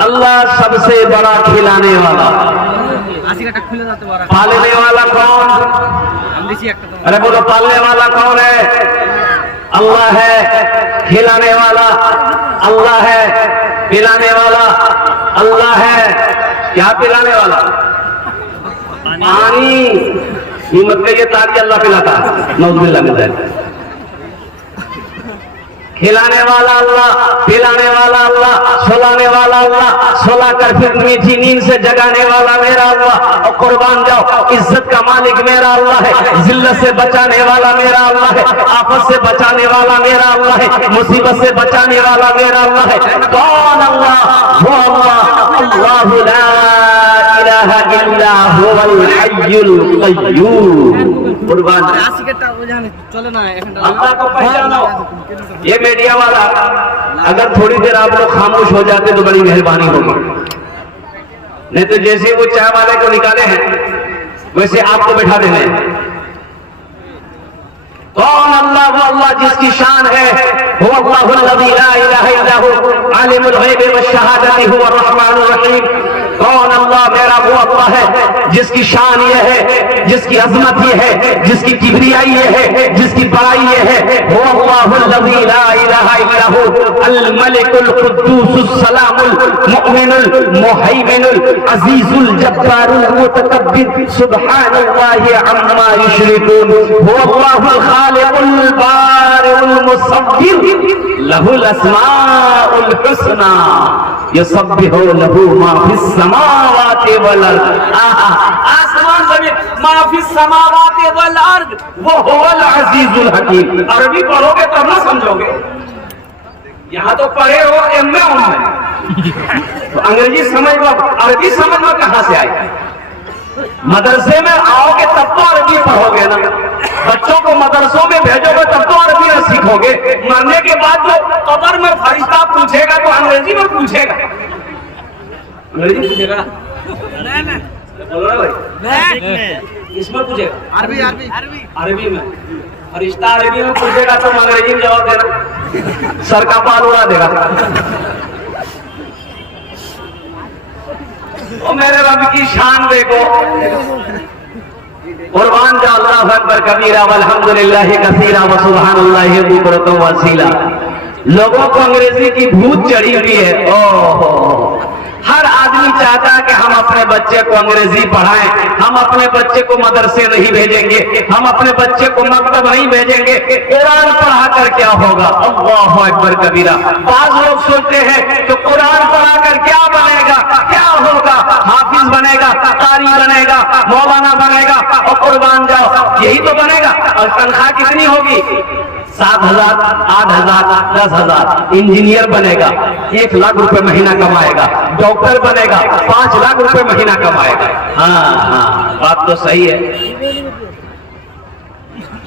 अल्लाह सबसे बड़ा खिलाने वाला, पालने वाला कौन? अरे बोलो, पालने वाला कौन है? अल्लाह है। खिलाने वाला अल्लाह है, पिलाने वाला अल्लाह है। क्या पिलाने वाला? पानी। हिम्मत करिए, ताकि अल्लाह पिलाता। नौजुबिल्लाह मिल जाए। खिलाने वाला अल्लाह, पिलाने वाला अल्लाह, सुलाने वाला अल्लाह, सुला कर फिर मीठी नींद से जगाने वाला मेरा अल्लाह। और कुर्बान जाओ, इज्जत का मालिक मेरा अल्लाह है, जिल्लत से बचाने वाला मेरा अल्लाह है, आफत से बचाने वाला मेरा अल्लाह है, मुसीबत से बचाने वाला मेरा अल्लाह है। कौन अल्लाह? वो अल्लाह, अल्लाहु ला इलाहा इल्ला हुवल हय्युल कय्यूम। कुर्बान अल्लाह को पहचानो। ये मीडिया वाला, अगर थोड़ी देर आप लोग खामोश हो जाते तो बड़ी मेहरबानी होगी। नहीं तो जैसे वो चाय वाले को निकाले हैं वैसे आपको बैठा देने। कौन अल्लाह? वो अल्लाह जिसकी शान है, वो अल्लाहुल्लज़ी ला इलाहा इल्ला हु आलिमुल गैबि वश्शहादति हुवर रहमानुर रहीम। कौन अल्लाह? मेरा वो अल्लाह है जिसकी शान ये है, जिसकी अजमत ये है, जिसकी किबरियाई ये है, जिसकी बड़ाई ये है। वो अल्लाहुल्लज़ी ला इलाहा इल्ला हु अल मलिकुल कुद्दूसुस सलामुल मुमिनुल मुहैमिनुल अजीजुल जब्बारुल मुतकब्बिर सुब्हानल्लाहि अम्मा युश्रिकून। वो अल्लाहुल खालिकुल बारिउल मुसव्विर लहुल अस्माउल हुस्ना युसब्बिहु लहू मा फिस समावाति वल अर्द। आसमान जमीन, मा फिस समावाति वल अर्द, वो हुवल अजीजुल हकीम। अरबी पढ़ोगे तब ना समझोगे। यहाँ तो पढ़े हो एम में, तो अंग्रेजी समझ लो, अरबी समझ लो कहाँ से आई। मदरसे में आओगे तब तो अरबी पढ़ोगे ना। बच्चों को मदरसों में भेजोगे तब तो अरबी न सीखोगे। मरने के बाद जो कब्र में फरिश्ता पूछेगा तो अंग्रेजी में पूछेगा। अंग्रेजी पूछेगा? बोलो ना भाई, इसमें पूछेगा अरबी में। फरिश्ता अरबी में पूछेगा तो अंग्रेजी में जवाब देना, सर का बाल उड़ा देगा। ओ मेरे रब की शान देखो। कुर्बान जाओ, अल्लाह अकबर कबीरा वल्हम्दुलिल्लाहि कसीरा व सुब्हानल्लाहि बुकरतम व असीला। लोगों को अंग्रेजी की भूत चढ़ी हुई है। ओहो, हर आदमी चाहता है कि हम अपने बच्चे को अंग्रेजी पढ़ाएं, हम अपने बच्चे को मदरसे नहीं भेजेंगे, हम अपने बच्चे को मकतब नहीं भेजेंगे। कुरान पढ़ा कर क्या होगा? अल्लाहु अकबर कबीरा। बाज लोग सोचते हैं कि कुरान पढ़ा कर क्या बनेगा, क्या होगा? हाफिज बनेगा, कारी बनेगा, मौलाना बनेगा। और कुर्बान जाओ, यही तो बनेगा। और तनख्वाह कितनी होगी? 7,000, 8,000, 10,000। इंजीनियर बनेगा, 1 लाख रुपए महीना कमाएगा। डॉक्टर बनेगा, 5 लाख रुपए महीना कमाएगा। हाँ हाँ, बात तो सही है,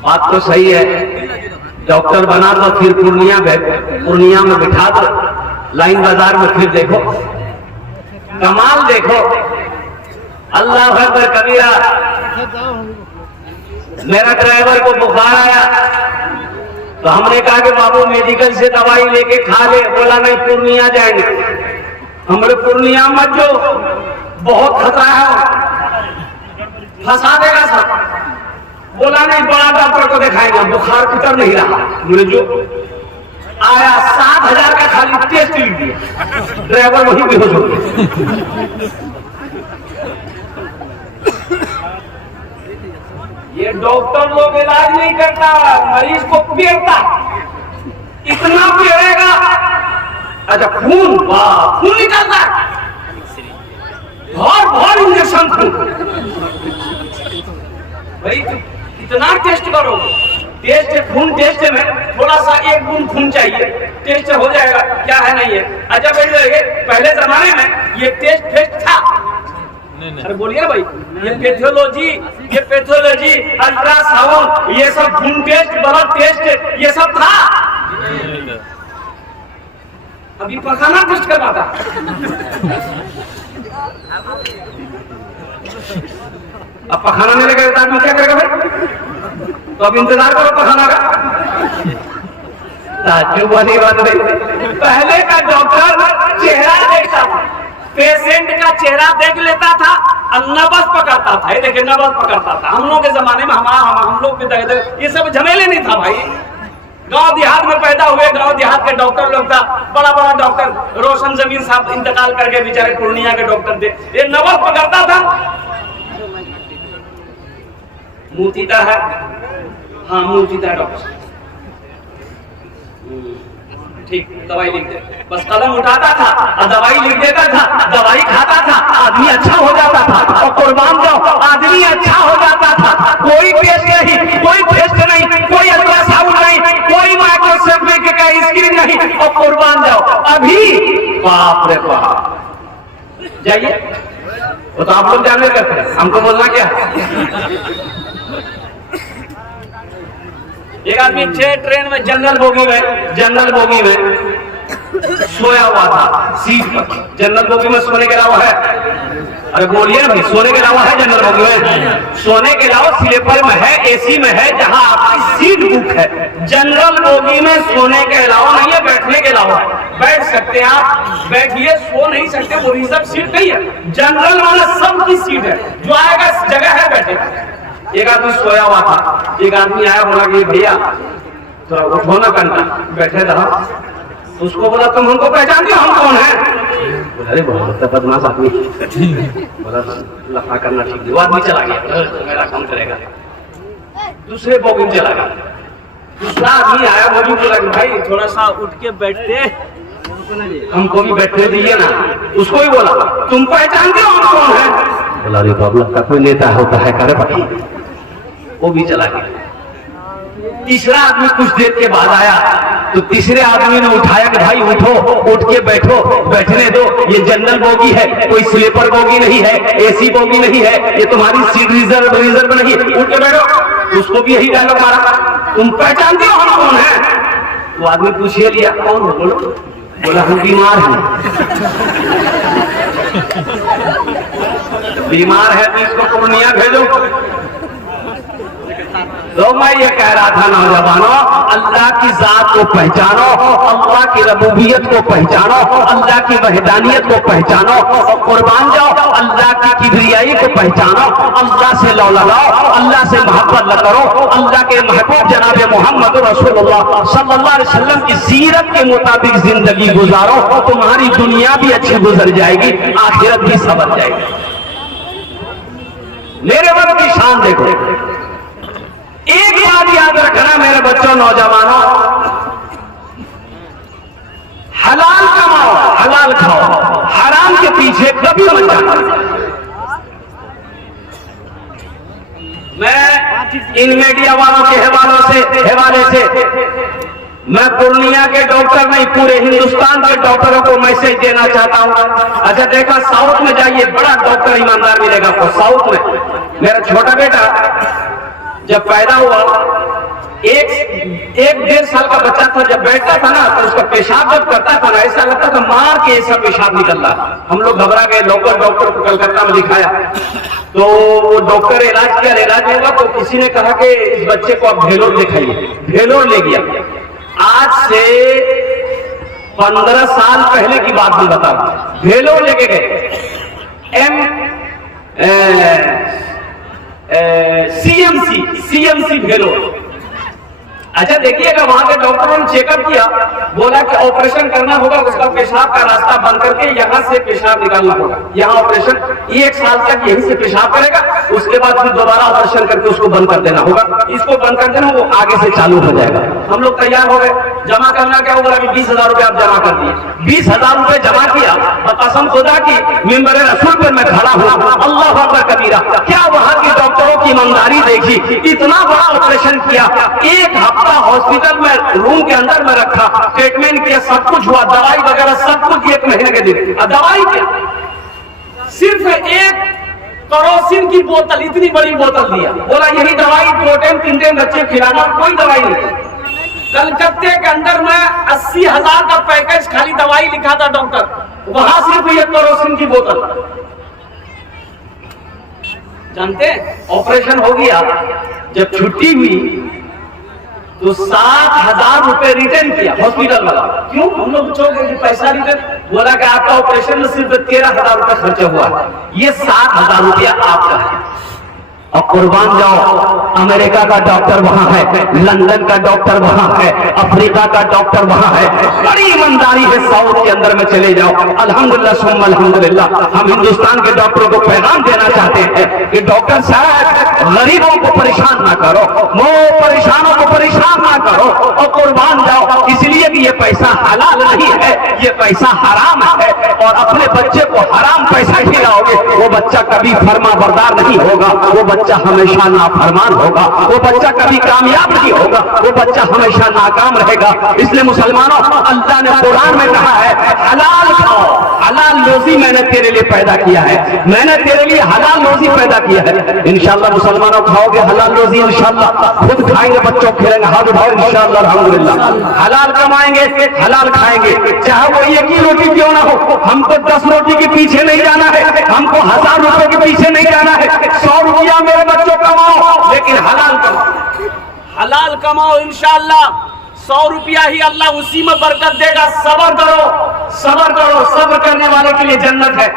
बात तो सही है। डॉक्टर बना तो फिर पूर्णिया में बिठा दो, लाइन बाजार में फिर देखो, कमाल देखो। अल्लाह अकबर कबीरा। मेरा ड्राइवर को बुखार आया तो हमने कहा कि बाबू मेडिकल से दवाई लेके खा ले। बोला नहीं, पूर्णिया जाएंगे। हमरे पूर्णिया मत जो, बहुत खतरा है, फंसा देगा सब। बोला नहीं, बड़ा डॉक्टर को दिखाएंगे, बुखार उतर नहीं रहा। बोले जो आया 7,000 का खाली टेस्ट लिख दिया, ड्राइवर वही बेहोश हो गया। ये डॉक्टर लोग इलाज नहीं करता, मरीज को पेड़ता। इतना पेड़ेगा, अच्छा खून, वाह, खून निकलता है, भर इंजेक्शन खून। भाई इतना टेस्ट करो, टेस्ट खून, टेस्ट में थोड़ा सा 1 बूंद खून चाहिए, टेस्ट हो जाएगा। क्या है नहीं है? अच्छा पहले जमाने में ये टेस्ट था। अरे बोलिए ना भाई, ये पैथोलॉजी, अल्ट्रासाउंड, ये सब खून टेस्ट, ब्लड टेस्ट, ये सब था। अभी पखाना टेस्ट करवाता। अब पखाना नहीं लगेगा तो क्या करेगा भाई? तो अब इंतजार करो पखाना का। ताज्जुब वाली बात नहीं। पहले का डॉक्टर चेहरा देखता था, पेशेंट का चेहरा देख लेता था और नब्ज पकड़ता था। ये देखिए नब्ज पकड़ता था। हम लोग के जमाने में हम लोग भी ये सब झमेले नहीं था भाई। गांव देहात में पैदा हुए, गांव देहात के डॉक्टर लोग था। बड़ा बड़ा डॉक्टर रोशन जमीन साहब इंतकाल करके बेचारे पूर्णिया के डॉक्टर थे। ये नब्ज पकड़ता था। मुतीता है, हाँ मुतीता डॉक्टर, ठीक दवाई लिख दे। बस कलम उठाता था और दवाई लिख देता था, दवाई खाता था, आदमी अच्छा हो जाता था। और कुर्बान जाओ, आदमी अच्छा हो जाता था। कोई टेस्ट नहीं, कोई टेस्ट नहीं, कोई अल्ट्रासाउंड नहीं, कोई माइक्रोस्कोपी का स्क्रीन नहीं। और कुर्बान जाओ अभी बाप रे बाप, जाइए वो तो आप लोग जानने करते हैं, हमको बोलना क्या। एक आदमी ट्रेन में जनरल बोगी में सोया हुआ था सीट पर। जनरल बोगी में सोने के अलावा है, अरे बोलिए ना भाई, सोने के अलावा है जनरल बोगी में? सोने के अलावा स्लीपर में है, एसी में है, जहां आपकी सीट बुक है। जनरल बोगी में सोने के अलावा नहीं है, बैठने के अलावा है। बैठ सकते हैं आप, बैठिए, सो नहीं सकते, वो रिजर्व सीट नहीं है। जनरल वाला सबकी सीट है, जो आएगा जगह है बैठे। एक आदमी सोया हुआ था, एक आदमी आया, बोला कि भैया थोड़ा उठो ना घंटा, बैठे रहा। उसको बोला तुम हमको पहचानते हो, हम कौन है? बोला अरे बहुत बदमाश आदमी। बोला लफा करना ठीक नहीं। वो आदमी चला गया, तो मेरा काम करेगा। दूसरे बोगी में चला गया। दूसरा आदमी आया, वो भी बोला कि भाई थोड़ा सा उठ के बैठते, हमको भी बैठने दीजिए ना। उसको भी बोला तुम पहचानते हो हम कौन है? बोला अरे बाबू का कोई नेता होता है करे भाई। वो भी चला गया। तीसरा आदमी कुछ देर के बाद आया, तो तीसरे आदमी ने उठाया कि भाई उठो, उठ के बैठो, बैठने दो, ये जनरल बोगी है, कोई स्लीपर बोगी नहीं है, एसी बोगी नहीं है, ये तुम्हारी सीट रिजर्व नहीं, उठ के बैठो। उसको भी यही डायलॉग मारा, तुम पहचानते हो हम कौन है? वो आदमी पूछिए लिया कौन हो, बोलो। बोला हम बीमार हैं। बीमार है तो इसको पूर्णिया भेजो। तो मैं ये कह रहा था नौजवानों, अल्लाह की जात को पहचानो, अल्लाह की रबूबियत को पहचानो, अल्लाह की वहदानियत को पहचानो और कुर्बान जाओ, अल्लाह की किबरियाई को पहचानो, अल्लाह से लौ लगाओ, अल्लाह से मोहब्बत न करो, अल्लाह के महबूब जनाब मोहम्मद रसूलुल्लाह सल्लल्लाहु अलैहि वसल्लम की सीरत के मुताबिक जिंदगी गुजारो, तुम्हारी दुनिया भी अच्छी गुजर जाएगी, आखिरत भी संवर जाएगी। मेरे वर्ग की शान देखो। एक बात याद रखना मेरे बच्चों, नौजवानों, हलाल कमाओ, हलाल खाओ, हराम के पीछे कभी मत जाना। मैं इन मीडिया वालों के हवाले से मैं पूर्णिया के डॉक्टर नहीं, पूरे हिंदुस्तान के डॉक्टरों को मैसेज देना चाहता हूं। अच्छा देखा, साउथ में जाइए, बड़ा डॉक्टर ईमानदार मिलेगा आपको। साउथ में मेरा छोटा बेटा जब पैदा हुआ, एक 1.5 साल का बच्चा था, जब बैठता था ना तो उसका पेशाब जब करता था ना, ऐसा लगता था मार के ऐसा पेशाब निकल रहा। हम लोग घबरा गए, लोकल डॉक्टर को कलकत्ता में दिखाया, तो वो डॉक्टर इलाज किया, इलाज होगा तो किसी ने कहा कि इस बच्चे को आप भेलोर दिखाइए। भेलोर ले गया। आज से 15 साल पहले की बात भी बता रहा हूं। भेलोर लेके गए, सीएमसी भेलोर। अच्छा देखिएगा, वहां के डॉक्टरों ने चेकअप किया, बोला कि ऑपरेशन करना होगा, उसका पेशाब का रास्ता बंद करके यहाँ से पेशाब निकालना होगा। यहाँ ऑपरेशन 1 साल तक यहीं से पेशाब करेगा, उसके बाद फिर दोबारा ऑपरेशन करके उसको बंद कर देना होगा। इसको बंद कर देना, वो आगे से चालू हो जाएगा। हम लोग तैयार हो गए। जमा करना क्या होगा कि 20,000 रुपये आप जमा कर दिए। 20,000 रुपये जमा किया और कसम खुदा की मिंबर रसूल पर मैं खड़ा हूँ, अल्लाह अकबर कबीरा। क्या वहां के डॉक्टरों की ईमानदारी देखी, इतना बड़ा ऑपरेशन किया, 1 हफ्ता हॉस्पिटल में रूम के अंदर में रखा, ट्रीटमेंट किया, सब कुछ हुआ, दवाई वगैरह सब कुछ 1 महीने के दिन। दवाई क्या, सिर्फ 1 करोसिन की बोतल, इतनी बड़ी बोतल दिया, बोला यही दवाई 2 टाइम 3 टाइम बच्चे खिलाना, कोई दवाई नहीं। कलकत्ते के अंदर में 80,000 का पैकेज खाली दवाई लिखा था डॉक्टर, वहां सिर्फ 1 करोसिन की बोतल। जानते ऑपरेशन हो गया, जब छुट्टी हुई तो 7,000 रुपए रिटर्न किया हॉस्पिटल वाला। क्यों? हम लोग पूछोगे कि पैसा रिटर्न, बोला कि आपका ऑपरेशन में सिर्फ 13,000 रुपए खर्च हुआ है, ये 7,000 रुपया आपका है। और कुर्बान जाओ, अमेरिका का डॉक्टर वहां है, लंदन का डॉक्टर वहां है, अफ्रीका का डॉक्टर वहां है, बड़ी ईमानदारी है। साउथ के अंदर में चले जाओ, अल्हम्दुलिल्लाह सुम्मा अल्हम्दुलिल्लाह। हम हिंदुस्तान के डॉक्टरों को पैगाम देना चाहते हैं कि डॉक्टर साहब गरीबों को परेशान ना करो, वो परेशानों को परेशान ना करो, और कुर्बान जाओ इसलिए कि ये पैसा हलाल नहीं है, ये पैसा हराम है। और अपने बच्चे को हराम पैसा खिलाओगे, वो बच्चा कभी फर्मा बरदार नहीं होगा, वो बच्चा हमेशा नाफरमान होगा, वो बच्चा कभी कामयाब नहीं होगा, वो बच्चा हमेशा नाकाम रहेगा। इसलिए मुसलमानों, अल्लाह ने कुरान में कहा है हलाल खाओ, हलाल रोजी मैंने तेरे लिए पैदा किया है, मैंने तेरे लिए हलाल रोजी पैदा किया है। इंशाअल्लाह मुसलमानों खाओगे हलाल रोजी, इंशाअल्लाह खुद खाएंगे, बच्चों को खिलाएंगे, हाथ उठाओ इंशाअल्लाह अल्हम्दुलिल्लाह। हलाल कमाएंगे, हलाल खाएंगे, चाहे वो एक ही रोटी क्यों ना हो। हमको 10 रोटी के पीछे नहीं जाना है, हमको 1000 रुपए के पीछे नहीं जाना है। 100 रुपया मेरे बच्चों कमाओ, लेकिन हलाल कमाओ, हलाल कमाओ इंशाअल्लाह। 100 रुपया ही अल्लाह उसी में बरकत देगा। सब्र करो, सब्र करो, सब्र करने वाले के लिए जन्नत है,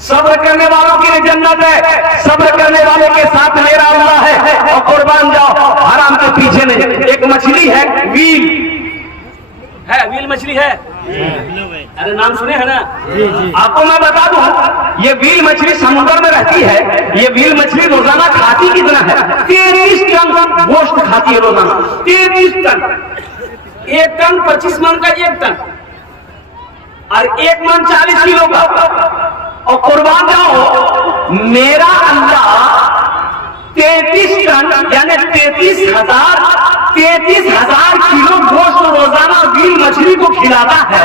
सब्र करने वालों के लिए जन्नत है, सब्र करने वाले के साथ मेरा अल्लाह है। और कुर्बान जाओ, हराम के पीछे नहीं। एक मछली है व्हील, है व्हील मछली है, अरे नाम सुने है ना? आपको मैं बता दूं, ये व्हील मछली समुद्र में रहती है। ये व्हील मछली रोजाना खाती कितना है? 33 टन गोश्त खाती है रोजाना, 33 टन। 1 टन 25 मन का 1 टन, और 1 मन 40 किलो का। और कुर्बान जाओ, मेरा अल्लाह 33 टन यानी 33,000 किलो गोश्त रोजाना व्हील मछली को खिलाता है।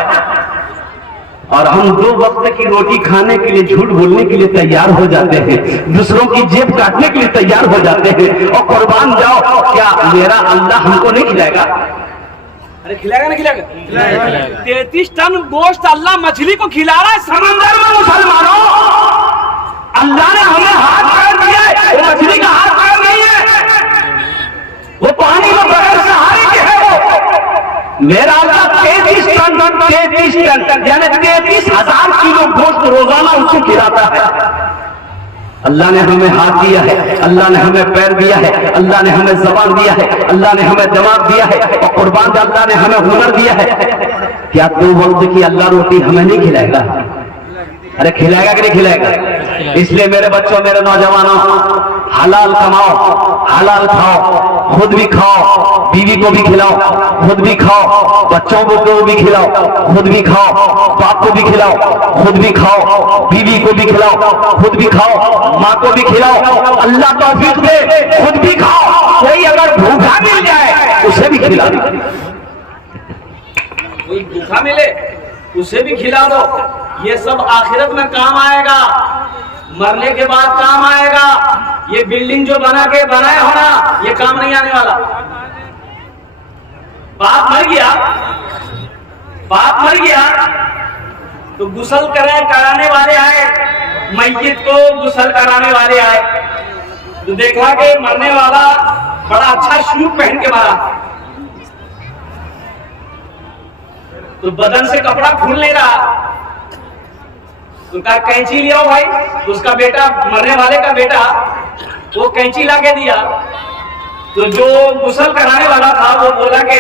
और हम 2 वक्त की रोटी खाने के लिए झूठ बोलने के लिए तैयार हो जाते हैं, दूसरों की जेब काटने के लिए तैयार हो जाते हैं। और कुर्बान जाओ, क्या मेरा अल्लाह हमको नहीं खिलाएगा? अरे खिलाएगा ना, खिलाएगा। 33 टन गोश्त अल्लाह मछली को खिला रहा है समंदर में। मुसलमानों, अल्लाह ने हमें हाथ पैर दिया है, वो मछली का हाथ पैर नहीं है, वो पानी में बगैर सहारे के है। वो मेरा अल्लाह 33 टन यानी 33,000 किलो गोश्त रोजाना उसको खिलाता है। अल्लाह ने हमें हाथ दिया है, अल्लाह ने हमें पैर दिया है, अल्लाह ने हमें जबान दिया है, अल्लाह ने हमें दिमाग दिया है, और कुर्बान अल्लाह ने हमें हुनर दिया है। क्या 2 वक्त की अल्लाह रोटी हमें नहीं खिलाएगा? अरे खिलाएगा कि नहीं खिलाएगा? इसलिए मेरे बच्चों, मेरे नौजवानों, हलाल कमाओ, हलाल खाओ, खुद भी खाओ, बीवी को भी खिलाओ, खुद भी खाओ, बच्चों को भी खिलाओ, खुद भी खाओ, बाप को भी खिलाओ, खुद भी खाओ, बीवी को भी खिलाओ, खुद भी खाओ, माँ को भी खिलाओ। अल्लाह तौफीक दे, खुद भी खाओ। कोई अगर भूखा मिल जाए उसे भी खिला दो, कोई भूखा मिले उसे भी खिला दो। ये सब आखिरत में काम आएगा, मरने के बाद काम आएगा। ये बिल्डिंग जो बनाए हो ना, ये काम नहीं आने वाला। बाप मर गया, बाप मर गया तो गुसल कराने वाले आए, मैयत को गुसल कराने वाले आए, तो देखा कि मरने वाला बड़ा अच्छा सूट पहन के मारा, तो बदन से कपड़ा खुल नहीं रहा। तो कहा कैंची लिया भाई। तो उसका बेटा, मरने वाले का बेटा, वो कैंची ला के दिया। तो जो गुसल कराने वाला था वो बोला कि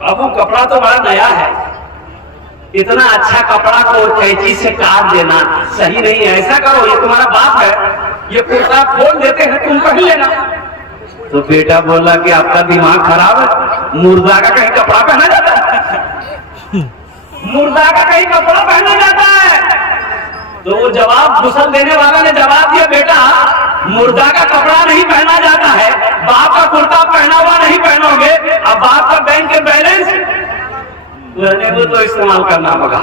बाबू कपड़ा तो बड़ा नया है, इतना अच्छा कपड़ा को कैंची से काट देना सही नहीं है। ऐसा करो, ये तुम्हारा बाप है, ये कुर्ता खोल देते हैं, तुम पहन लेना। तो बेटा बोला कि आपका दिमाग खराब है, मुर्दा का कहीं कपड़ा पहना जाता है, मुर्दा का कहीं कपड़ा पहना जाता है। तो वो जवाब, गुसल देने वाला ने जवाब दिया, बेटा मुर्दा का कपड़ा नहीं पहना जाता है, बाप का कुर्ता पहना हुआ नहीं पहनोगे, अब बाप का बैंक के बैलेंस रहने को तो इस्तेमाल करना होगा।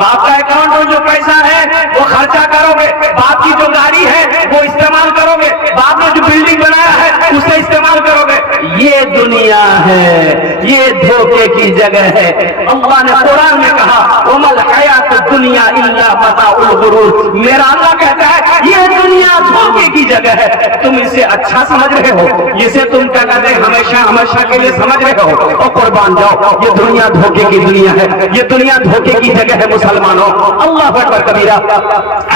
बाप का अकाउंट में जो पैसा है वो खर्चा करोगे, बाप की जो गाड़ी है वो इस्तेमाल करोगे, बाप ने जो बिल्डिंग बनाया है उसे इस्तेमाल करोगे। ये दुनिया है, ये धोखे की जगह है। अल्लाह ने कुरान में कहा उमल हयात दुनिया इल्ला मताउल गुरूर। मेरा अल्लाह कहता है ये दुनिया धोखे की जगह है। तुम इसे अच्छा समझ रहे हो, इसे तुम क्या कहते हैं हमेशा हमेशा के लिए समझ रहे हो, और कुर्बान जाओ, ये दुनिया धोखे की दुनिया है, ये दुनिया धोखे की जगह है। मुसलमानों, अल्लाह अकबर कबीरा।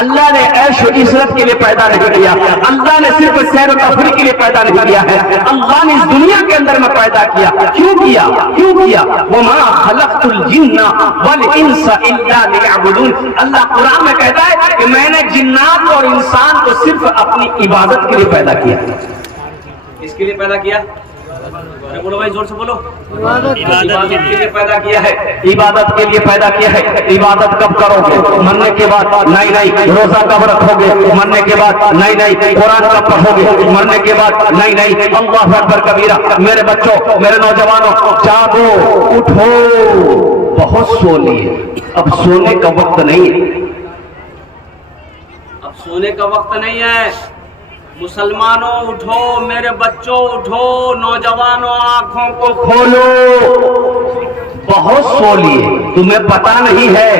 अल्लाह ने ऐश और इज़्ज़त के लिए पैदा नहीं किया, अल्लाह ने सिर्फ सैर और तफरीह के लिए पैदा नहीं किया है, अल्लाह ने इस दुनिया के अंदर में पैदा किया। क्यों किया? क्यों किया? वमा खलक़तुल जिन्ना वल इंसा इल्ला लियअबुदून। अल्लाह कुरान में कहता है कि मैंने जिन्नात और इंसान को सिर्फ अपनी इबादत के लिए पैदा किया। किसके लिए पैदा किया? अरे बोलो भाई, जोर से बोलो। इबादत के लिए पैदा किया है, इबादत के लिए पैदा किया है। इबादत कब करोगे? मरने के बाद? नहीं नहीं। रोजा कब रखोगे? मरने के बाद? नहीं नहीं। कुरान कब पढ़ोगे? मरने के बाद? नहीं नहीं। अल्लाह अकबर कबीरा। मेरे बच्चों, मेरे नौजवानों, जागो, उठो, बहुत सो लिए, अब सोने का वक्त नहीं है, अब सोने का वक्त नहीं है। मुसलमानों उठो, मेरे बच्चों उठो, नौजवानों आंखों को खोलो, बहुत सो लिए। तुम्हें पता नहीं है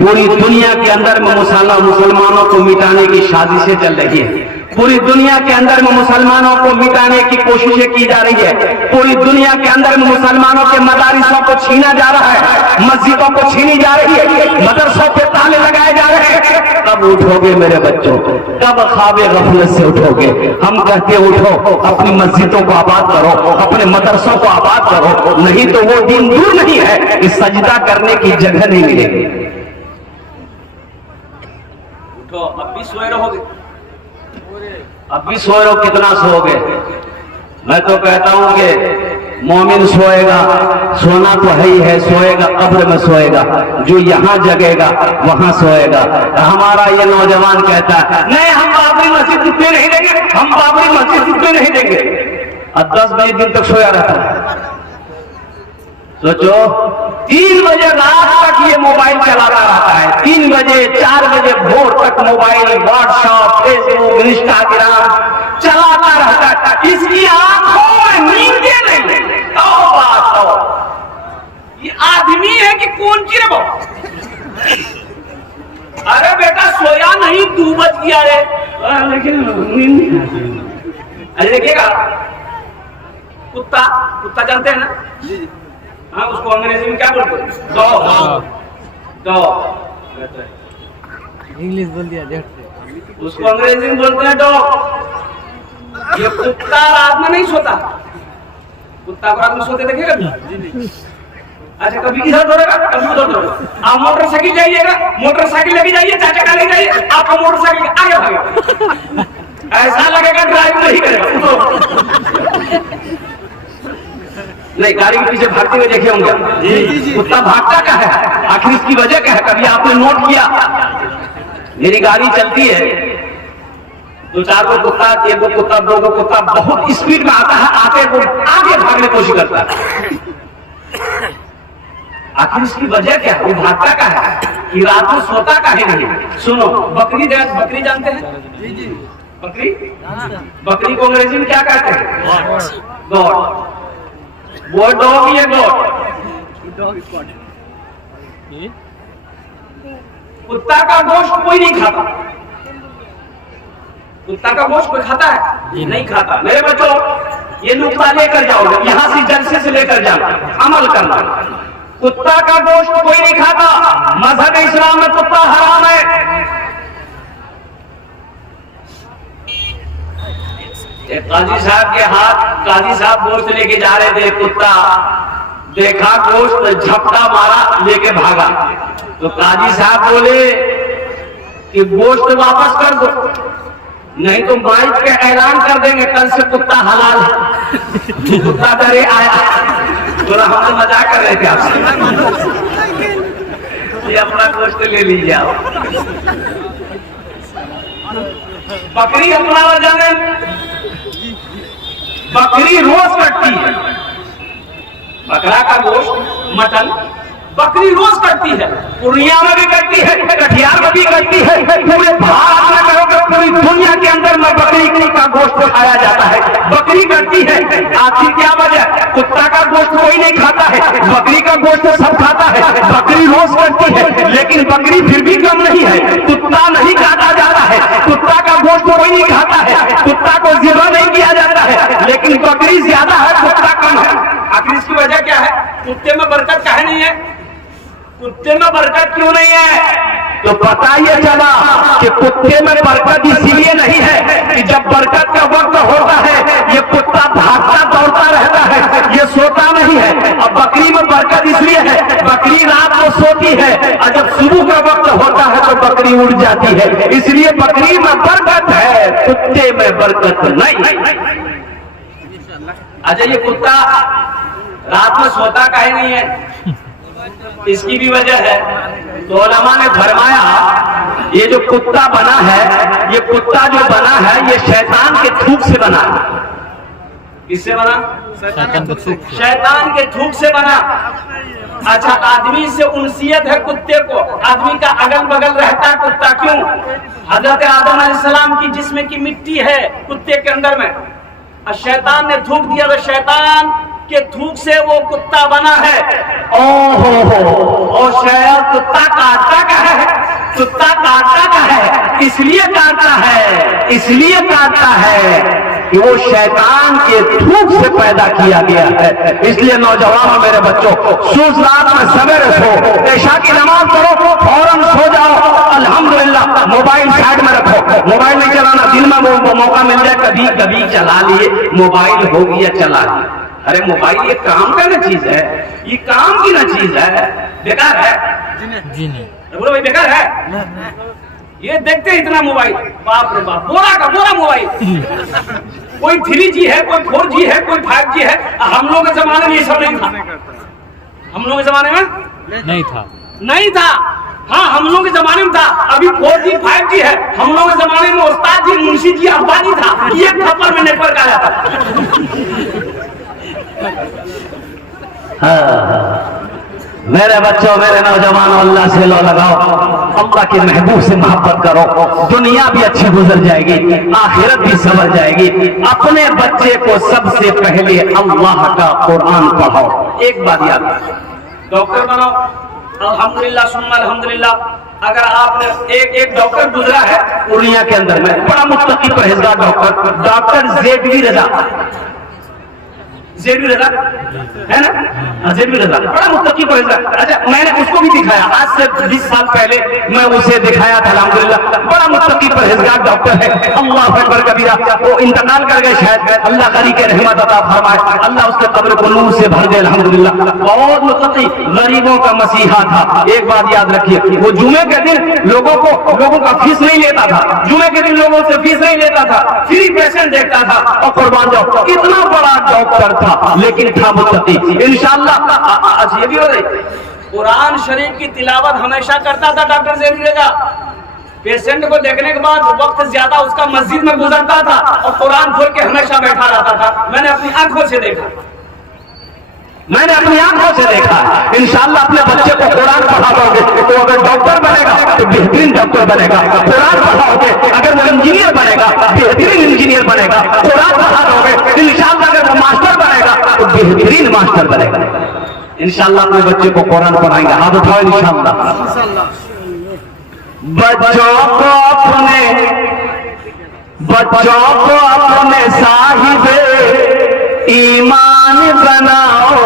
पूरी दुनिया के अंदर में मुसलमानों को मिटाने की साजिशें चल रही है, पूरी दुनिया के अंदर में मुसलमानों को मिटाने की कोशिशें की जा रही है, पूरी दुनिया के अंदर में मुसलमानों के मदारिसों को छीना जा रहा है, मस्जिदों को छीनी जा रही है, मदरसों पे ताले लगाए जा रहे हैं। कब उठोगे मेरे बच्चों? कब ख्वाबे गफलत से उठोगे? हम कहते उठो, अपनी मस्जिदों को आबाद करो, अपने मदरसों को आबाद करो, नहीं तो वो दिन दूर नहीं है कि सजदा करने की जगह नहीं मिलेगी। उठो, अब भी सोए रहोगे, अब भी सोए रहो, कितना सोओगे? मैं तो कहता हूं कि मोमिन सोएगा, सोना तो है ही है, सोएगा कब्र में सोएगा, जो यहाँ जगेगा वहां सोएगा। हमारा ये नौजवान कहता है नहीं, हम बाबरी मस्जिद टूटने नहीं देंगे, हम बाबरी मस्जिद टूटने नहीं देंगे, और 10 बजे दिन तक सोया रहता है। सोचो, 3 बजे रात तक ये मोबाइल चलाता रहता है, 3 बजे 4 बजे भोर तक मोबाइल, व्हाट्सएप, फेसबुक, इंस्टाग्राम चलाता रहता है। इसकी आंखों में नींदे नहीं। ये आदमी है कि कौन की रे वो? अरे बेटा सोया नहीं, 2 बज गया रे, लेकिन अरे देखिएगा, कुत्ता, कुत्ता जानते हैं ना? हाँ, उसको अंग्रेजी में क्या बोलते हैं? डॉग, डॉग, इंग्लिश बोल दिया, उसको अंग्रेजी में बोलते हैं डॉग। ये कुत्ता रात में नहीं सोता, कुत्ता को रात में सोते देखेगा कभी? अच्छा, कभी इधर दौड़ेगा, कभी उधर दौड़ेगा। आप मोटरसाइकिल जाइएगा, मोटरसाइकिल लेके जाइए, 4 चक्का ले जाइए, आपका मोटरसाइकिल आगे भागेगा, ऐसा लगेगा ड्राइव नहीं करेगा। नहीं, गाड़ी के पीछे भागते हुए देखे होंगे। कुत्ता भागता क्या है? आखिर इसकी वजह क्या है? कभी आपने नोट किया? मेरी गाड़ी चलती है, 2-4 को कुत्ता, 1 को कुत्ता, 2 को कुत्ता बहुत स्पीड में आता है, आते को आगे भागने की कोशिश करता है। आखिर इसकी वजह क्या है? वो भागता क्या है कि रात में सोता का है नहीं? सुनो, बकरी जानते हैं? बकरी, बकरी को अंग्रेजी में क्या कहते हैं? गॉड। वो डॉग, ये गॉड। कुत्ता का गोश्त कोई नहीं खाता, कुत्ता का गोश्त कोई खाता है? नहीं खाता। मेरे बच्चों, ये नुक्ता लेकर जाओगे, यहां से जलसे से लेकर जाना, अमल करना। कुत्ता का गोश्त कोई नहीं खाता, मजहब इस्लाम में कुत्ता हराम है। काजी साहब के हाथ, काजी साहब गोश्त लेके जा रहे थे, कुत्ता देखा गोश्त, झपटा मारा, लेके भागा। तो काजी साहब बोले कि गोश्त वापस कर दो, नहीं तो माइक पे ऐलान कर देंगे कल से कुत्ता हलाल है। कुत्ता डरे आया, तो हम तो मजाक कर रहे थे आपसे, ये अपना गोश्त ले लीजिए आप। बकरी अपना वजन है, बकरी रोज कटती है। बकरा का गोश्त, मटन, बकरी रोज कटती है, पूर्णिया में भी कटती है, कटिहार में भी कटती है, पूरे भारत में कहोगे पूरी दुनिया के अंदर में बकरी का गोश्त खाया जाता है, बकरी कटती है। आखिर क्या वजह? कुत्ता का गोश्त कोई नहीं खाता है, बकरी का गोश्त सब खाता है, बकरी रोज कटती है, लेकिन बकरी फिर भी कम नहीं है। कुत्ता नहीं काटा जाता है, कुत्ता का गोश्त कोई नहीं खाता है, कुत्ता को ज़िबा नहीं किया जाता है, लेकिन बकरी ज्यादा है, कुत्ता कम है। आखिर इसकी वजह क्या है? कुत्ते में बरकत काहे नहीं है? कुत्ते में बरकत क्यों नहीं है? तो पता ये चला कि कुत्ते में बरकत इसलिए नहीं है कि जब बरकत का वक्त होता है ये कुत्ता भागता दौड़ता रहता है, ये सोता नहीं है। अब बकरी में बरकत इसलिए है, बकरी रात को सोती है और जब सुबह का वक्त होता है तो बकरी उड़ जाती है, इसलिए बकरी में बरकत है, कुत्ते में बरकत नहीं। अच्छा, ये कुत्ता रात में सोता काहे नहीं है? इसकी भी वजह है। तो उलमा ने फरमाया ये जो कुत्ता बना है, ये कुत्ता जो बना है ये शैतान के थूक से बना है। किससे बना? शैतान के थूक से बना। अच्छा, आदमी से उनसियत है कुत्ते को, आदमी का अगल बगल रहता है कुत्ता। क्यों? हजरत आदम अलैहिस्सलाम की जिस्म की मिट्टी है कुत्ते के अंदर में, और शैतान ने थूक दिया तो शैतान के थूक से वो कुत्ता बना है। और शायद कुत्ता काटता का है, कुत्ता काटता का है, इसलिए काटता है, इसलिए काटता है कि वो शैतान के थूक से पैदा किया गया है। इसलिए नौजवान मेरे बच्चों, सूझ रात में सवेरे सो, ऐशा की नमाज पढ़ो, फौरन सो जाओ, अल्हम्दुलिल्लाह। मोबाइल साइड में रखो, मोबाइल नहीं चलाना, दिन में मौका मिल जाए कभी कभी चला लिए, मोबाइल हो गया चला लिया। अरे मोबाइल ये काम का ना चीज है, ये काम की ना चीज है, बेकार है जी नहीं। बोलो भाई बेकार है। ये देखते इतना मोबाइल, बाप रे बाप, बोरा का बोरा मोबाइल। कोई 3G है, कोई 4G है, कोई 5G है। हम लोग के जमाने में ये सब नहीं था, हम लोग के जमाने में नहीं था। हाँ, हम लोग के जमाने में था। अभी 4G 5G है। हम लोग के जमाने में उस्ताद जी, मुंशी जी, अब्बा जी था, ये खबर में नेटवर्क आया था। मेरे बच्चों, मेरे नौजवानों, अल्लाह से लो लगाओ, अल्लाह के महबूब से मोहब्बत करो, दुनिया भी अच्छी गुजर जाएगी, आखिरत भी संवर जाएगी। अपने बच्चे को सबसे पहले अल्लाह का कुरान पढ़ाओ। एक बात याद रखो, डॉक्टर बनाओ, अल्हम्दुलिल्लाह सुम्मा अल्हम्दुलिल्लाह। अगर आपने एक डॉक्टर गुजरा है पूर्णिया के अंदर में, बड़ा मुत्तकी परहेजगार डॉक्टर, डॉक्टर जेडवी रजा, जेबी रजा है ना? जेबी रजा बड़ा मुत्तकी परहेजगार। अच्छा, मैंने उसको भी दिखाया, आज से 20 साल पहले मैं उसे दिखाया था। अल्हम्दुलिल्लाह बड़ा मुत्तकी परहेजगार डॉक्टर है। अल्लाह अकबर कबीरा। वो इंतकाल कर गए शायद, अल्लाह करी के रहमत अता फरमाए, अल्लाह उसके कब्र को नूर से भर दे। अल्हम्दुलिल्लाह बहुत मुत्तकी, गरीबों का मसीहा था। एक बात याद रखिए, वो जुमे के दिन लोगों का फीस नहीं लेता था, जुमे के दिन लोगों से फीस नहीं लेता था, फ्री पेशेंट देखता था। और कुर्बान जाओ, इतना बड़ा डॉक्टर था, लेकिन था मुत्तकी। इंशाअल्लाह आज ये भी हो रही, कुरान शरीफ की तिलावत हमेशा करता था डॉक्टर जेबी रजा। पेशेंट को देखने के बाद वक्त ज्यादा उसका मस्जिद में गुजरता था और कुरान खोल के हमेशा बैठा रहता था। मैंने अपनी आंखों से देखा, मैंने अपनी आंखों से देखा। इंशाअल्लाह अपने बच्चे को कुरान पढ़ाओगे तो अगर डॉक्टर बनेगा तो बेहतरीन डॉक्टर बनेगा। कुरान पढ़ाओगे अगर वो इंजीनियर बनेगा, बेहतरीन इंजीनियर बनेगा। कुरान पढ़ाओगे इंशाअल्लाह अगर वो मास्टर बनेगा तो बेहतरीन मास्टर बनेगा। इंशाअल्लाह अपने बच्चे को कुरान पढ़ाएंगे। हाथ उठाओ इंशाअल्लाह। बच्चों को अपने साहिबे ईमान बनाओ,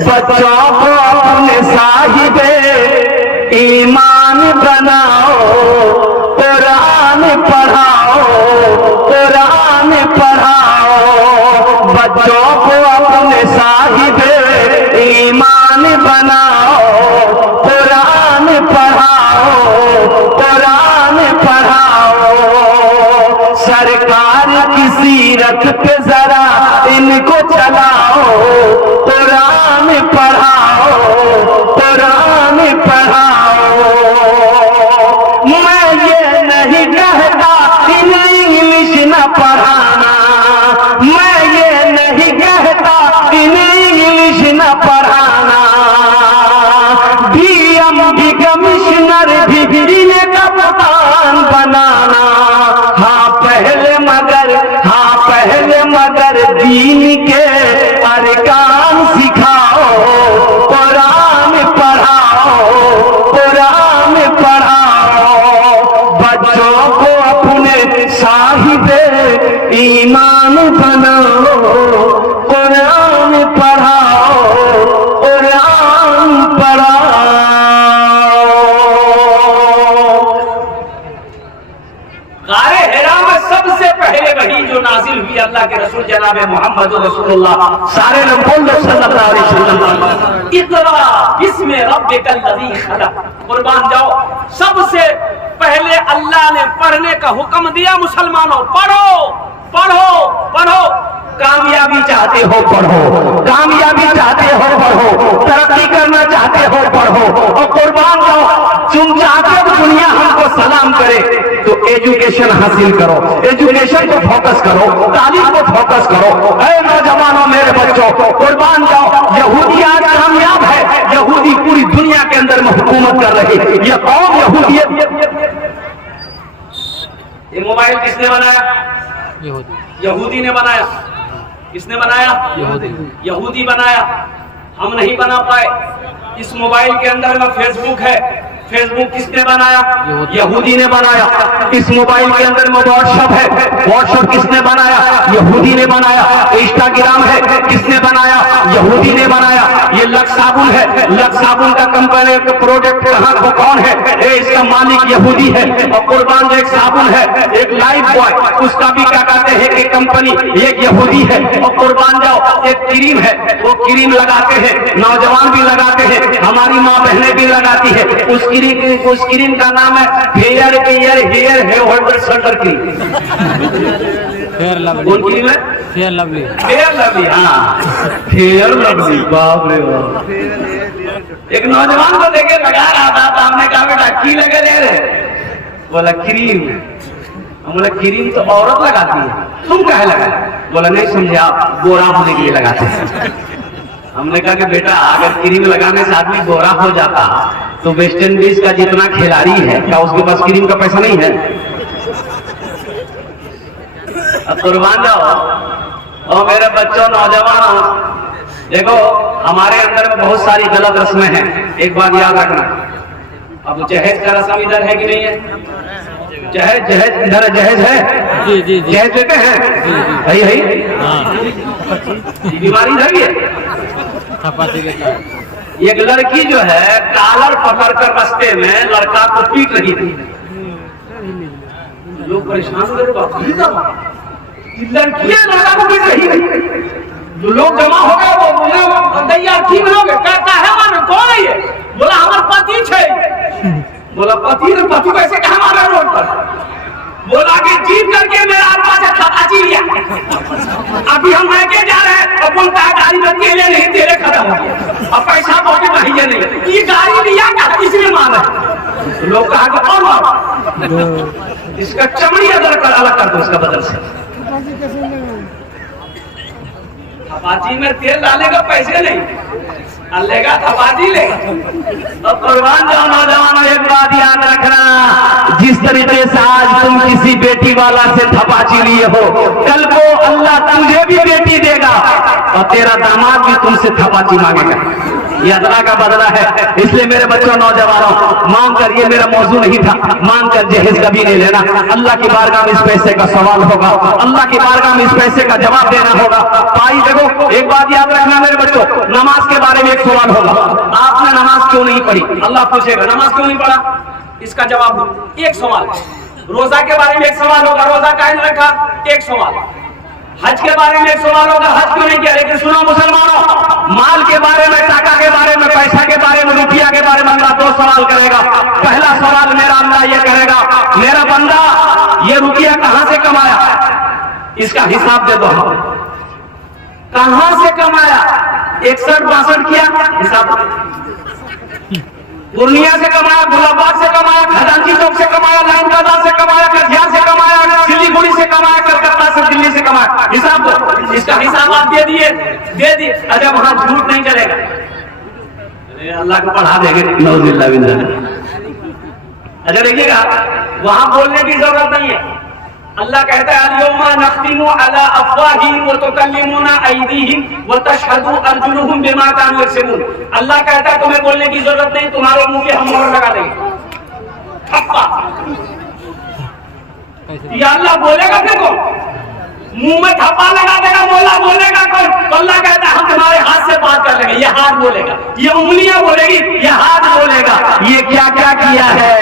बच्चों को अपने साहिबे ईमान बनाओ, कुरान पढ़ाओ, कुरान पढ़ाओ। बच्चों को अपने साहिबे ईमान बनाओ, कुरान पढ़ाओ, कुरान पढ़ाओ। सरकार की सीरत पे जरा इनको चलाओ, कुरान पढ़ाओ, कुरान पढ़ाओ। मैं ये नहीं कहता इन्हें इंग्लिश न पढ़ाना, मैं ये नहीं कहता इन्हें इंग्लिश न पढ़ाना, नाजिल हुई अल्लाह के रसूल जनाब मोहम्मद रसूलुल्लाह। सारे लोग बोल दो सल्लल्लाहु अलैहि वसल्लम। इक़रा बिस्मि रब्बिकल लज़ी खलक़। कुर्बान जाओ, सबसे पहले अल्लाह ने पढ़ने का हुक्म दिया। मुसलमानों पढ़ो पढ़ो पढ़ो। कामयाबी चाहते हो पढ़ो, कामयाबी चाहते हो पढ़ो, तरक्की करना चाहते हो पढ़ो। और कुर्बान जाओ, तुम चाहते हो दुनिया हमको सलाम करे तो एजुकेशन हासिल करो, एजुकेशन को फोकस करो, तालीम को फोकस करो। ऐ नौजवानों, मेरे बच्चों, कुर्बान जाओ, यहूदी आज कामयाब है। यहूदी पूरी दुनिया के अंदर में हुकूमत कर रही है। ये कौम यहूदियत। ये मोबाइल किसने बनाया? यहूदी ने बनाया। किसने बनाया? यहूदी बनाया। हम नहीं बना पाए। इस मोबाइल के अंदर में फेसबुक है। फेसबुक किसने बनाया? यहूदी ने बनाया। इस मोबाइल के अंदर में व्हाट्सएप है। व्हाट्सएप किसने बनाया? यहूदी ने बनाया। इंस्टाग्राम है, किसने बनाया? यहूदी ने बनाया। ये लक्स साबुन है, लक्स साबुन का कंपनी का प्रोडक्ट कहाँ को कौन है? इसका मालिक यहूदी है। और कुर्बान जो एक साबुन है, एक लाइफ बॉय, उसका भी क्या कहते हैं कि कंपनी एक यहूदी है। और कुर्बान जाओ, एक क्रीम है, वो क्रीम लगाते हैं, नौजवान भी लगाते हैं, हमारी माँ बहनें भी लगाती है। उस क्रीम का नाम है हेयर शटर क्रीम। कौन क्रीम है? Fair lovely. फेयर लवली, हाँ, फेयर लवली। बाप रे बाप। एक नौजवान को देखे लगा रहा था, तो हमने कहा बेटा की लगे दे रहे? बोला क्रीम। बोला क्रीम तो औरत लगाती है, तुम काहे लगा? बोला नहीं समझे आप, गोरा होने के लिए लगाते हैं। हमने कहा कि बेटा अगर क्रीम लगाने से आदमी गोरा हो जाता तो वेस्ट इंडीज का जितना खिलाड़ी है, क्या उसके पास क्रीम का पैसा नहीं है? अब कुर्बान जाओ। और मेरे बच्चों, नौजवानों, देखो हमारे अंदर में बहुत सारी गलत रस्में हैं। एक बात याद रखना, अब जहेज का रस्म इधर है कि नहीं है? जहेज जहेज इधर जहेज है। जी जी जी। जहेज देते हैं। है बीमारी इधर भी है। एक लड़की जो है कॉलर पकड़ कर रास्ते में लड़का को पीट रही थी। लोग परेशान हो गए, लड़कियां लड़का को पीट रही है। जो लोग जमा हो गए वो बोले दैया की बनोगे? कहता है मानो कौन है ये? बोला हमारे पति छे। बोला पति ने पति कैसे कहा मारा रोड पर? बोला कि जीत करके मेरा आत्मा से थकाची लिया, अभी हम लेके जा रहे हैं। और बोलता है गाड़ी में तेले नहीं, तेले खत्म हो गया, अब पैसा पॉकेट में ही नहीं। ये गाड़ी लिया क्या? किसने मारा? लोग कहा कि और मारा, इसका चमड़ी अलग कर दो, इसका बदल से। थपाची में तेल डालने का पैसे नहीं, लेगा थपाची लेगा। अब कुर्बान जाओ नौजवानों, एक बात याद रखना, जिस तरीके से आज तुम किसी बेटी वाला से थपाची लिए हो, कल को अल्लाह तुझे भी बेटी देगा और तेरा दामाद भी तुमसे थपाची मांगेगा। ये अदला का बदला है। इसलिए मेरे बच्चों, नौजवानों, मांग कर, ये मेरा मौजू नहीं था, मांग कर जहेज कभी नहीं लेना। अल्लाह की बारगाह में इस पैसे का सवाल होगा, अल्लाह की बारगाह में इस पैसे का जवाब देना होगा। भाई देखो, एक बात याद रखना मेरे बच्चों, नमाज के बारे में एक सवाल होगा, आपने नमाज क्यों नहीं पढ़ी? अल्लाह पूछेगा नमाज क्यों नहीं पढ़ा, इसका जवाब दो। एक सवाल। रोजा के बारे में एक सवाल होगा, रोजा कायम रखा, एक सवाल। हज के बारे में एक सवाल होगा, हज क्यों नहीं किया? लेकिन सुनो मुसलमानों, माल के बारे में, टाका के बारे में, पैसा के बारे में, रुपया के बारे में अल्लाह दो सवाल करेगा। पहला सवाल मेरा अल्लाह ये करेगा, मेरा बंदा ये रुपया कहां से कमाया, इसका हिसाब दे दो। कहां से कमाया? 61-62 किया, हिसाब। पूर्णिया से कमाया, गुलाबाग से कमाया, खजांची चौक से कमाया, लाइन बाजार से कमाया, कटिहार से कमाया, सिलीगुड़ी से कमाया, कलकत्ता से, दिल्ली से कमाया, हिसाब दो। इसका हिसाब आप दे दिए, दे दिए। अच्छा वहां झूठ नहीं चलेगा, अल्लाह को पढ़ा देंगे। नौजुबिल्लाह बिल्लाह। अच्छा देखिएगा, वहां बोलने की जरूरत नहीं है। अल्लाह कहता है अल-यौमा नख्तिमु अला अफ़वाहिहिम व तुकल्लिमुना अयदीहिम व तशहदु अर्जुलुहुम बिमा कानू यक्सिबून। अल्लाह कहता है तुम्हें बोलने की जरूरत नहीं, तुम्हारे मुंह पे हम मोहर लगा देंगे, ठप्पा। ये अल्लाह बोलेगा देखो, मुंह में ठप्पा लगा देगा, बोलेगा कौन? तो अल्लाह कहता है हम तुम्हारे हाथ से बात कर लेंगे। ये हाथ बोलेगा, ये उंगलियां बोलेगी, ये हाथ बोलेगा। ये क्या क्या किया है,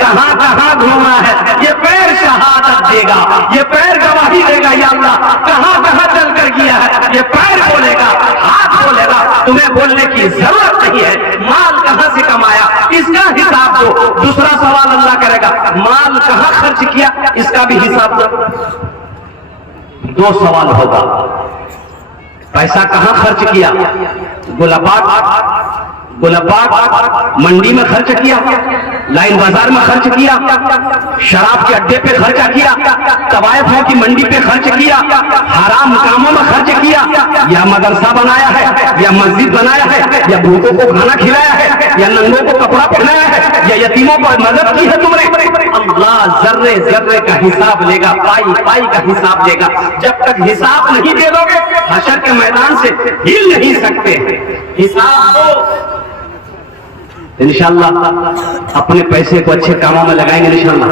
कहां कहां घूमा है, ये पैर शहादत देगा, ये पैर गवाही देगा या अल्लाह कहां कहां चल कर गया है, ये पैर बोलेगा, हाथ बोलेगा, तुम्हें बोलने की जरूरत नहीं है, माल कहां से कमाया इसका हिसाब दो। दूसरा सवाल अल्लाह करेगा, माल कहां खर्च किया इसका भी हिसाब दो। दो सवाल होगा, पैसा कहां खर्च किया, गुलाबाग मंडी में खर्च किया, लाइन बाजार में खर्च किया, शराब के अड्डे पे खर्चा किया, तवायफों की मंडी पे खर्च किया, हराम कामों में खर्च किया, या मदरसा बनाया है, या मस्जिद बनाया है, या भूखों को खाना खिलाया है, या नंगों को कपड़ा पहनाया है, या यतीमों को मदद की है तुमने। अल्लाह जर्रे जर्रे का हिसाब लेगा, पाई पाई का हिसाब लेगा। जब तक हिसाब नहीं दे दोगे हशर के मैदान से हिल नहीं सकते। हिसाब दो इंशाअल्लाह, अपने पैसे को अच्छे कामों में लगाएंगे इंशाअल्लाह।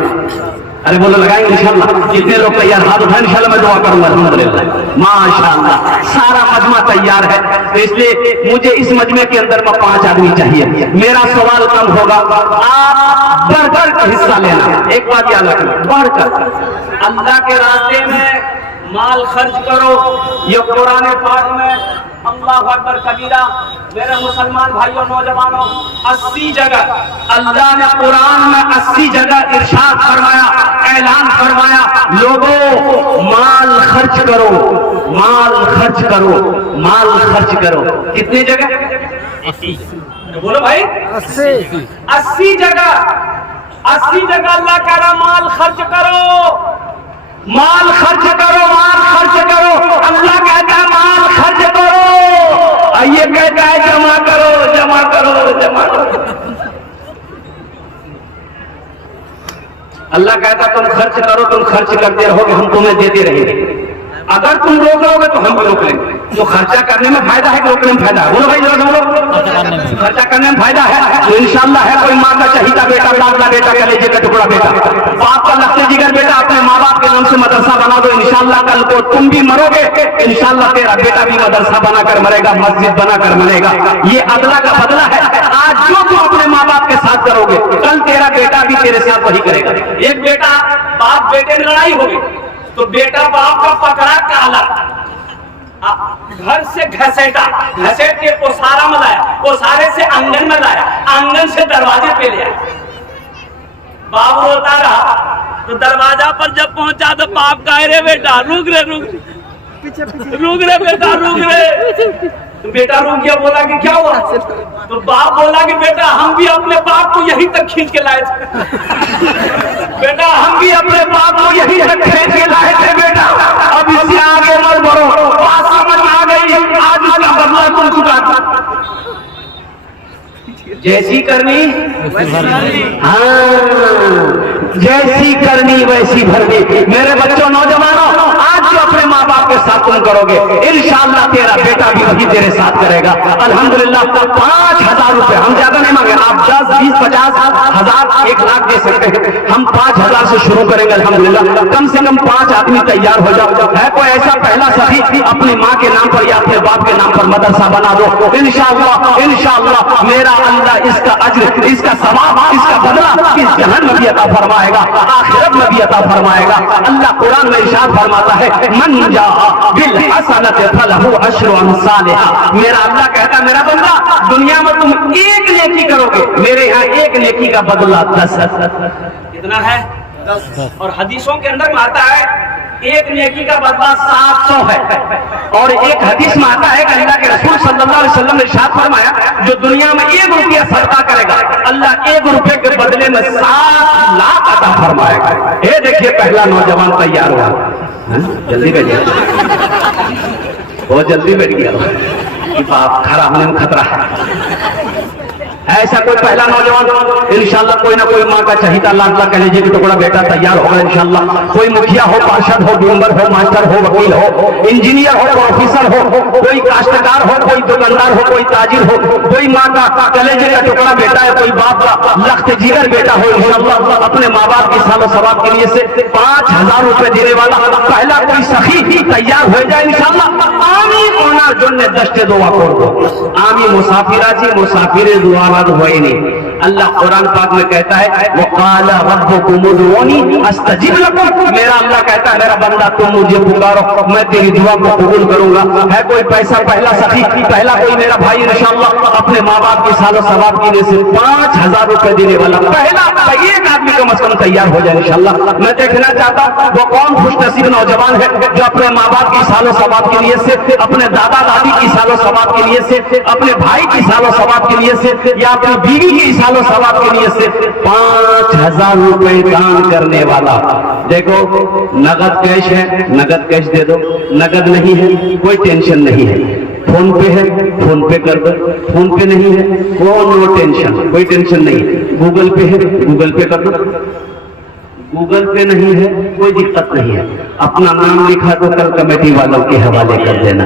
अरे बोलो लगाएंगे इंशाअल्लाह। जितने लोग तैयार हाथ उठाए इंशाअल्लाह मैं दुआ करूंगा अल्हम्दुलिल्लाह माशाअल्लाह। सारा मजमा तैयार है, तो इसलिए मुझे इस मजमे के अंदर में 5 आदमी चाहिए। मेरा सवाल कम होगा, आप बढ़कर का हिस्सा लेना। एक बात याद रखना, बढ़कर अल्लाह के रास्ते में माल खर्च करो। ये कुरान पाक में अल्लाह अकबर कबीरा। मेरे मुसलमान भाइयों नौजवानों, 80 जगह अल्लाह ने कुरान में 80 जगह इरशाद फरमाया, ऐलान फरमाया, लोगों माल खर्च करो, माल खर्च करो, माल खर्च करो। कितनी जगह? 80। बोलो भाई 80 जगह, 80 जगह अल्लाह कह रहा माल खर्च करो, माल खर्च करो, माल खर्च करो। अल्लाह कहता है माल खर्च करो, ये कहता है जमा करो, जमा करो, जमा करो। अल्लाह कहता तुम खर्च करो, तुम खर्च करते रहोगे, हम तुम्हें देते रहेंगे। अगर तुम रोक लोगे तो हम भी रोक लेंगे। तो खर्चा करने में फायदा है कि रोकने में फायदा है? बोलो भाई लोग, खर्चा करने में फायदा है तो इंशाअल्लाह है। कोई माँ का चहीता बेटा, लाडला बेटा, कलेजे का टुकड़ा बेटा, बाप का लगते जिगर बेटा, अपने माँ बाप के नाम से मदरसा बना दो। इंशाअल्लाह कल को तुम भी मरोगे, इंशाअल्लाह तेरा बेटा भी मदरसा बनाकर मरेगा, मस्जिद बनाकर मरेगा। ये अगला का बदला है। आज जो तुम अपने माँ बाप के साथ करोगे, कल तेरा बेटा भी तेरे साथ वही करेगा। एक बेटा बाप बेटे में लड़ाई हो गई तो बेटा बाप का पकड़ा काला, घर से घसेटा, घसेट के ओसारा में लाया, ओसारे से आंगन में लाया, आंगन से दरवाजे पे ले आया। बाप रोता रहा तो दरवाजा पर जब पहुंचा तो बाप कह रे बेटा रुक रे, रुक रुक रे बेटा, रुक रे। तो बेटा रुक गया, बोला कि क्या हुआ? तो बाप बोला कि बेटा हम भी अपने बाप को यहीं तक खींच के लाए थे। बेटा हम भी अपने बाप को यहीं तक खींच के लाए थे बेटा, अब इससे आगे मत बढ़ो। बात समझ में आ गई, आज उसका बदला तुम चुका था। जैसी करनी हाँ, जैसी करनी वैसी भरनी। मेरे बच्चों नौजवानों, आज जो अपने माँ बाप के साथ तुम करोगे, इंशाअल्लाह तेरा बेटा भी वही तेरे साथ करेगा। अल्हम्दुलिल्लाह 5,000 रुपए हम ज्यादा नहीं मांगे, आप 10, 20, 50 हजार 1 लाख दे सकते हैं। हम 5,000 से शुरू करेंगे अल्हम्दुलिल्लाह। कम से कम 5 आदमी तैयार हो जाओ। है कोई ऐसा पहला सखी अपनी माँ के नाम पर या अपने बाप के नाम पर मदरसा बना दो। इंशाअल्लाह इंशाअल्लाह मेरा अल्लाह इसका अज्र, इसका सवाब, इसका बदला इस जहान में भी अता फरमाएगा, आखिरत में भी अता फरमाएगा। अल्लाह कुरान में इरशाद फरमाता है, मन जाअ बिल हसनति फलहु अश्रु अम्सालिहा। मेरा अल्लाह कहता है, मेरा बंदा दुनिया में तुम एक नेकी करोगे, मेरे यहाँ एक नेकी का बदला 10 है। कितना है? 10। और हदीसों के अंदर में आता है एक नेकी का बदला 700 है। और एक हदीस में आता है कि अल्लाह के रसूल सल्लल्लाहु अलैहि वसल्लम ने इरशाद फरमाया, जो दुनिया में 1 रुपया सदका करेगा, अल्लाह 1 रुपए के बदले में 7 लाख अता फरमाएगा। ये देखिए पहला नौजवान तैयार हुआ, जल्दी बैठ गया, बहुत जल्दी बैठ गया, बाप खड़ा होने में खतरा है। ऐसा कोई पहला नौजवान इंशाअल्लाह, कोई ना कोई माँ का चहीता लाडला कलेजे का टुकड़ा बेटा तैयार होगा इंशाअल्लाह। कोई मुखिया हो, पार्षद हो, मेंबर हो, मास्टर हो, वकील हो, इंजीनियर हो, प्रोफेसर हो, कोई काश्तकार हो, कोई दुकानदार हो, कोई ताजिर हो, कोई माँ का कलेजे का टुकड़ा बेटा है, कोई बाप का लख्त जिगर बेटा हो, इंशाअल्लाह अपने माँ बाप की सालो सवाब के लिए से 5,000 रुपए देने वाला पहला कोई सखी तैयार हो जाए इंशाअल्लाह। आमीन। ওনার জন্য 10টা দোয়া করব। আমি মুসাফির আছি, মুসাফিরের দোয়া বাদ হয়নি। अल्लाह कुरान पाक में कहता है वक़ाला रब्बुकुम उदऊनी अस्तजिब लकुम, मेरा अल्लाह कहता है मेरा बंदा तुम मुझे पुकारो मैं तेरी दुआ को कबूल करूंगा। है कोई पैसा पहला सखी, पहला कोई मेरा भाई इंशाअल्लाह अपने माँ बाप की सालो सवाब के लिए सिर्फ 5000 रुपए देने वाला पहला एक आदमी कम से कम तैयार हो जाए इंशाअल्लाह। मैं देखना चाहता हूँ वो कौन खुशनसीब नौजवान है जो अपने माँ बाप की सालो सवाब के लिए से, अपने दादा दादी की सालो सवाब के लिए से, अपने भाई की सालो सवाब के लिए से, या अपनी बीवी की सालो सवाब के लिए से 5000 रुपए दान करने वाला। देखो नगद कैश है, नगद कैश दे दो, नगद नहीं है कोई टेंशन नहीं है, फोन पे है फोन पे कर दो, फोन पे नहीं है नो टेंशन, कोई टेंशन नहीं, गूगल पे है गूगल पे कर दो, गूगल पे नहीं है कोई दिक्कत नहीं है, अपना नाम लिखा तो कल कमेटी वालों के हवाले कर देना।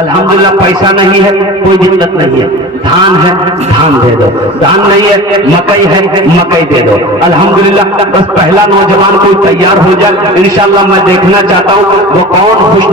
अल्हम्दुलिल्लाह पैसा नहीं है कोई दिक्कत नहीं है, धान है धान दे दो, धान नहीं है मकई है मकई दे दो। अल्हम्दुलिल्लाह बस पहला नौजवान कोई तैयार हो जाए इंशाअल्लाह। मैं देखना चाहता हूँ वो कौन खुश